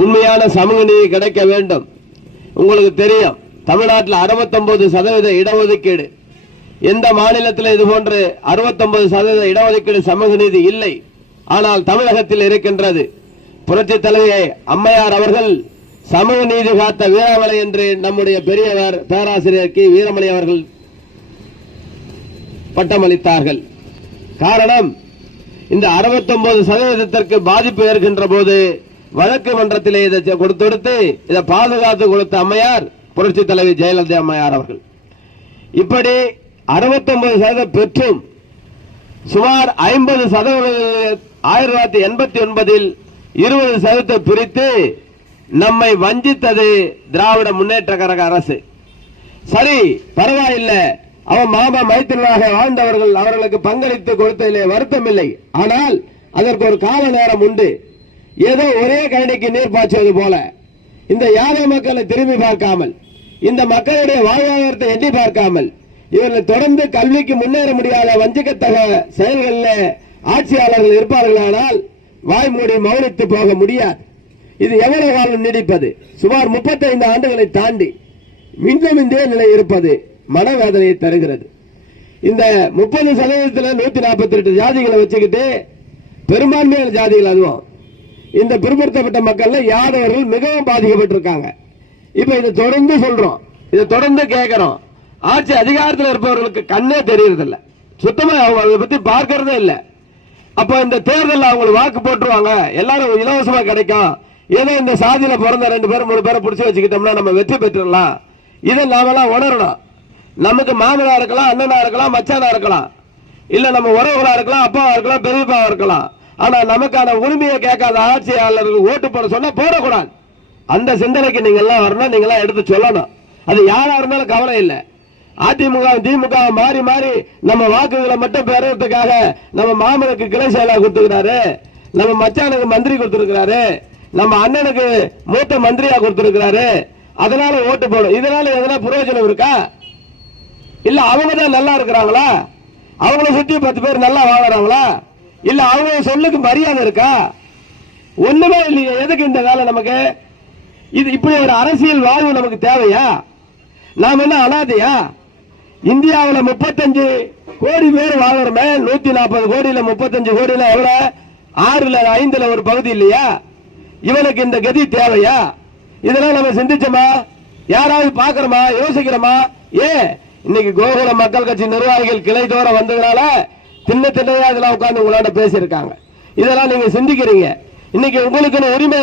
உண்மையான சமூக நீதி கிடைக்க வேண்டும். உங்களுக்கு தெரியும் தமிழ்நாட்டில் 69% சதவீத இடஒதுக்கீடு. எந்த மாநிலத்தில் இது போன்று 69% சதவீத இடஒதுக்கீடு சமூக நீதி இல்லை. ஆனால் தமிழகத்தில் இருக்கின்றது. புரட்சி தலைவி அம்மையார் அவர்கள் சமூக நீதி காத்த வீரமலை என்று நம்முடைய பெரியவர் பேராசிரியர் கி. வீரமலை அவர்கள் பட்டமளித்தார்கள். காரணம் இந்த 69% சதவீதத்திற்கு பாதிப்பு ஏற்கின்ற போது வழக்கு மன்றத்திலே இதை கொடுத்து கொடுத்து இதை பாதுகாத்து கொடுத்த அம்மையார் புரட்சி தலைவி ஜெயலலிதா அம்மையார் அவர்கள். இப்படி 69% சதவீதம் பெற்றும் சுமார் ஐம்பது சதவீத ஆயிரத்தி தொள்ளாயிரத்தி எண்பத்தி ஒன்பதில் இருபது சதவீதத்தை பிரித்து நம்மை வஞ்சித்தது திராவிட முன்னேற்ற கழக அரசு. சரி பரவாயில்லை. அவன் மாமா மைத்திரனாக வாழ்ந்தவர்கள் அவர்களுக்கு பங்களித்து கொடுத்ததிலே வருத்தம் இல்லை. ஆனால் அதற்கு ஒரு கால நேரம் உண்டு. ஏதோ ஒரே கழனிக்கு நீர் பாய்ச்சுவது போல. இந்த யாதவ மக்களை திரும்பி பார்க்காமல் இந்த மக்களுடைய வாழ்வாதாரத்தை எண்ணி பார்க்காமல் இவர்கள் தொடர்ந்து கல்விக்கு முன்னேற முடியாத வஞ்சிக்கத்தக செயல்களில் ஆட்சியாளர்கள் இருப்பார்களானால் வாய் மூடி மௌனித்து போக முடியாது. இது எவ்வளவு காலம் நீடிப்பது? சுமார் 35 ஆண்டுகளை தாண்டி மீண்டும் இதே நிலை இருப்பது மனவேதனையை தருகிறது. இந்த முப்பது சதவீதத்தில் நூத்தி நாற்பத்தி எட்டு ஜாதிகளை வச்சுக்கிட்டு பெரும்பான்மையான ஜாதிகள் அதுவும். இந்த பிற்படுத்தப்பட்ட மக்கள்ல யாதவர்கள் மிகவும் பாதிக்கப்பட்டிருக்காங்க. இப்ப இதை தொடர்ந்து சொல்றோம். இதை தொடர்ந்து கேட்கிறோம். ஆட்சி அதிகாரத்தில் இருப்பவர்களுக்கு கண்ணே தெரியறதில்ல. சுத்தமா அவங்க அதை பத்தி பார்க்கறதே இல்லை. அப்ப இந்த தேர்தலில் அவங்களுக்கு வாக்கு போட்டுருவாங்க. எல்லாரும் இலவசமா கிடைக்கும். ஏதோ இந்த சாதியில பிறந்த ரெண்டு பேரும் மூணு பேரை பிடிச்சி வச்சுக்கிட்டோம்னா நம்ம வெற்றி பெற்றுடலாம். இதை நாமெல்லாம் உணரணும். நமக்கு மாமனா இருக்கலாம் அண்ணனா இருக்கலாம் மச்சானா இருக்கலாம். இல்ல நம்ம உறவுகளா இருக்கலாம் அப்பாவா இருக்கலாம் பெரியப்பாவா இருக்கலாம். ஆனா நமக்கான உரிமையை கேட்காத ஆட்சியாளர்கள் ஓட்டு போட சொன்னா போடக்கூடாது. அந்த சிந்தனைக்கு நீங்க எல்லாம் வரணும் நீங்க எல்லாம் எடுத்து சொல்லணும். அது யாரா இருந்தாலும் கவலை இல்லை. அதிமுக திமுக மாறி மாறி நம்ம வாக்குகளை மட்டும் பெறறதுக்காக நம்ம மாமனுக்கு கிளை செயலாளர் கொடுத்துருக்கிறாரு. நம்ம மச்சானுக்கு மந்திரி கொடுத்துருக்கிறாரு. நம்ம அண்ணனுக்கு மூத்த மந்திரியா கொடுத்துருக்கிறாரு. அதனால ஓட்டு போடும் இதனால எதனா பிரயோஜனம் இருக்கா? இல்ல அவங்க தான் நல்லா இருக்கிறாங்களா? அவங்கள சுத்தி பத்து பேர் நல்லா வாழறாங்களா? இல்ல அவங்க சொல்லுக்கு மரியாதை இருக்கா? ஒண்ணுமே இல்லையே எதுக்கு இந்த வேலை நமக்கு? இது இப்படி ஒரு அரசியல் வாழ்வு நமக்கு தேவையா? நாம என்ன அனாதையா? இந்தியாவில் முப்பத்தஞ்சு கோடி பேர் வாழறோமே நூத்தி நாற்பது கோடியில முப்பத்தஞ்சு கோடியில எவ்வளவு ஆறுல ஐந்துல ஒரு பகுதி இல்லையா? இவனுக்கு இந்த கதி தேவையா? இதெல்லாம் நம்ம சிந்திச்சோமா? யாராவது பாக்குறோமா யோசிக்கிறோமா? ஏன்? இன்னைக்கு கோகுல மக்கள் கட்சி நிர்வாகிகள் கிளை தோற வந்ததுனால சின்ன சின்னதாக இதெல்லாம் உட்கார்ந்து உங்களோட பேசியிருக்காங்க. இதெல்லாம் நீங்க சிந்திக்கிறீங்க. இன்னைக்கு உங்களுக்குன்னு உரிமை